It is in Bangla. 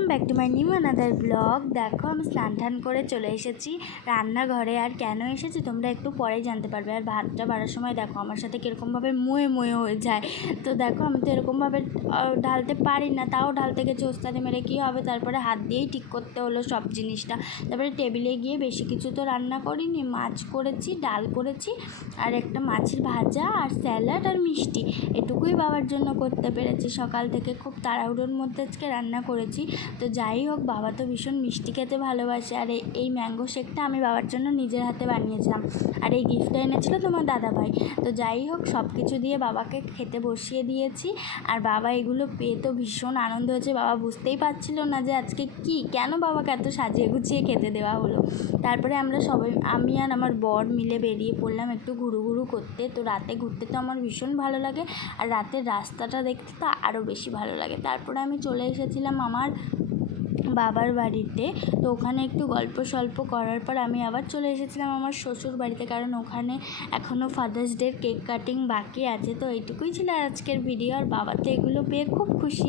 Welcome back to my new another blog. দেখো আমি স্নান টান করে চলে এসেছি রান্নাঘরে। আর কেন এসেছি তোমরা একটু পরেই জানতে পারবে। আর ভাতটা বাড়ার সময় দেখো আমার সাথে কীরকমভাবে মুয়ে হয়ে যায়। তো দেখো আমি তো এরকমভাবে ঢালতে পারি না, তাও ঢালতে গেছি ওস্তাদি মেরে কী হবে। তারপরে হাত দিয়েই ঠিক করতে হলো সব জিনিসটা। তারপরে টেবিলে গিয়ে বেশি কিছু তো রান্না করিনি, মাছ করেছি, ডাল করেছি, আর একটা মাছের ভাজা আর স্যালাড আর মিষ্টি, এটুকুই বাবার জন্য করতে পেরেছি। সকাল থেকে খুব তাড়াহুড়োর মধ্যে আজকে রান্না করেছি। তো যাই হোক, বাবা তো ভীষণ মিষ্টি খেতে ভালোবাসে। আর এই ম্যাঙ্গো শেকটা আমি বাবার জন্য নিজের হাতে বানিয়েছিলাম। আর এই গিফটটা এনেছিল তোমার দাদাভাই। তো যাই হোক, সব কিছু দিয়ে বাবাকে খেতে বসিয়ে দিয়েছি। আর বাবা এগুলো পেয়ে তো ভীষণ আনন্দ হয়েছে। বাবা বুঝতেই পারছিল না যে আজকে কেন বাবাকে এত সাজিয়ে গুছিয়ে খেতে দেওয়া হলো। তারপরে আমরা সবাই, আমি আর আমার বর মিলে বেরিয়ে পড়লাম একটু ঘুরু করতে। তো রাতে ঘুরতে তো আমার ভীষণ ভালো লাগে, আর রাতের রাস্তাটা দেখতে তো আরও বেশি ভালো লাগে। তারপরে আমি চলে এসেছিলাম আমার বাবার বাড়িতে। তো ওখানে একটু গল্প সল্প করার পর আমি আবার চলে এসেছিলাম আমার শ্বশুর বাড়িতে, কারণ ওখানে এখনও ফাদার্স ডে কেক কাটিং বাকি আছে। তো এইটুকুই ছিল আজকের ভিডিও। আর বাবা তো এগুলো পেয়ে খুব খুশি।